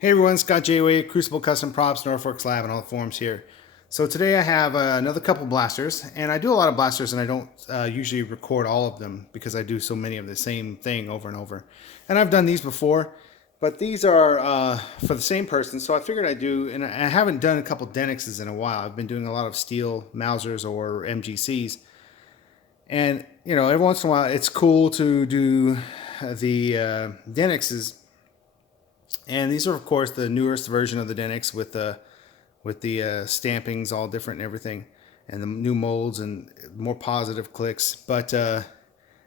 Hey everyone, Scott J-Way, Crucible Custom Props, Norfolk Slab, and all the forums here. So today I have another couple blasters, and I do a lot of blasters, and I don't usually record all of them because I do so many of the same thing over and over. And I've done these before, but these are for the same person, so I figured I'd do, and I haven't done a couple Denixes in a while. I've been doing a lot of steel Mausers or MGCs, and you know, every once in a while it's cool to do the Denixes. And these are, of course, the newest version of the Denix with the stampings all different and everything, and the new molds and more positive clicks. But I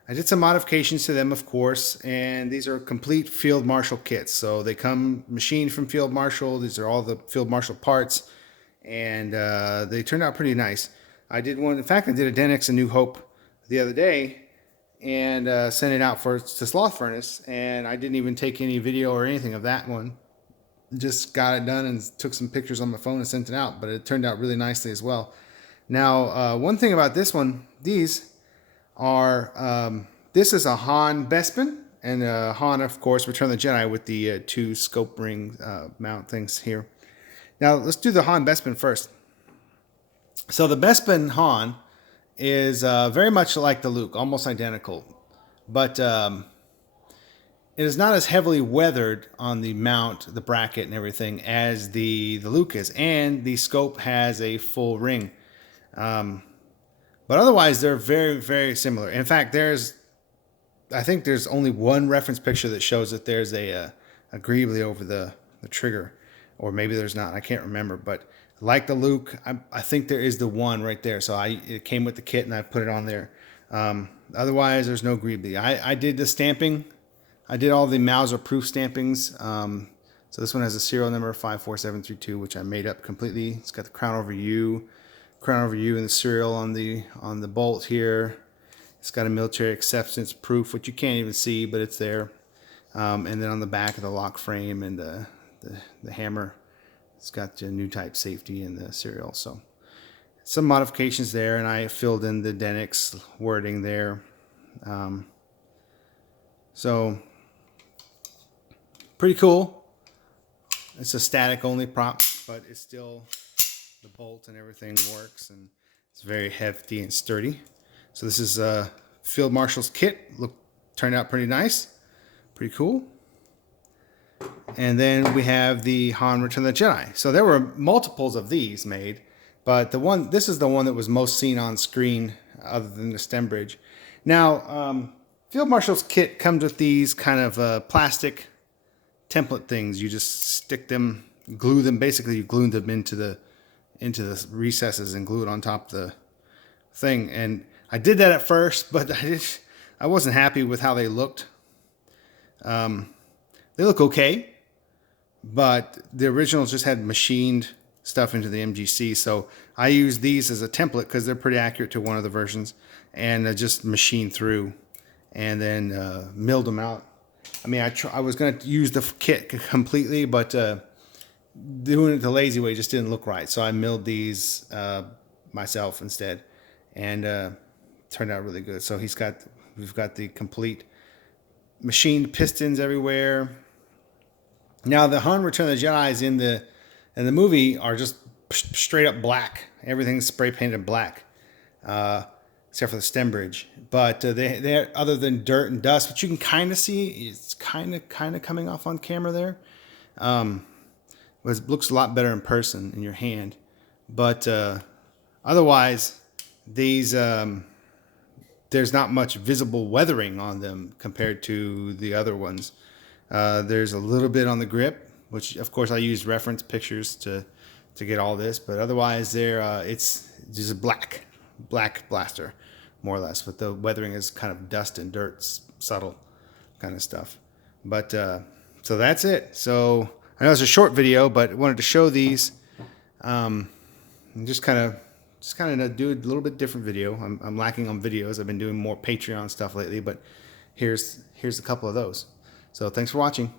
did some modifications to them, of course, and these are complete Field Marshal kits. So they come machined from Field Marshal. These are all the Field Marshal parts, and they turned out pretty nice. I did one. In fact, I did a Denix in New Hope the other day, and sent it out to Sloth Furnace, and I didn't even take any video or anything of that one. Just got it done and took some pictures on my phone and sent it out, but it turned out really nicely as well. Now, one thing about this one, these are, this is a Han Bespin, and Han, of course, Return of the Jedi with the two scope ring mount things here. Now, let's do the Han Bespin first. So the Bespin Han is very much like the Luke, almost identical, but it is not as heavily weathered on the mount, the bracket, and everything as the Luke is, and the scope has a full ring. But otherwise, they're very, very similar. In fact, I think there's only one reference picture that shows that there's a greebly over the trigger, or maybe there's not. I can't remember, but like the Luke, I think there is the one right there. So it came with the kit, and I put it on there. Otherwise, there's no greebly. I did the stamping. I did all the Mauser proof stampings. So this one has a serial number 54732, which I made up completely. It's got the crown over U, and the serial on the bolt here. It's got a military acceptance proof, which you can't even see, but it's there. And then on the back of the lock frame and the hammer, it's got the new type safety in the serial. So some modifications there, and I filled in the Denix wording there. So pretty cool. It's a static only prop, but it's still, the bolt and everything works, and it's very hefty and sturdy. So this is Field Marshal's kit. Turned out pretty nice, pretty cool. And then we have the Han Return of the Jedi. So there were multiples of these made, but this is the one that was most seen on screen other than the stem bridge. Now, Field Marshal's kit comes with these kind of plastic template things. You just stick them, glue them. Basically, you glue them into the recesses and glue it on top of the thing. And I did that at first, but I wasn't happy with how they looked. They look okay, but the originals just had machined stuff into the MGC. So I use these as a template because they're pretty accurate to one of the versions, and just machined through and then milled them out. I mean, I was going to use the kit completely, but doing it the lazy way just didn't look right. So I milled these myself instead, and turned out really good. So we've got the complete machined pistons everywhere. Now the Han Return of the Jedi in the movie are just straight up black. Everything's spray painted black, except for the stem bridge. But they're other than dirt and dust, which you can kind of see, it's kind of coming off on camera there. It looks a lot better in person in your hand. But otherwise, these there's not much visible weathering on them compared to the other ones. There's a little bit on the grip, which of course I used reference pictures to get all this, but otherwise it's just a black blaster, more or less, but the weathering is kind of dust and dirt, subtle kind of stuff. But so that's it. So I know it's a short video, but I wanted to show these, and just kind of do a little bit different video. I'm lacking on videos. I've been doing more Patreon stuff lately, but here's a couple of those. So thanks for watching.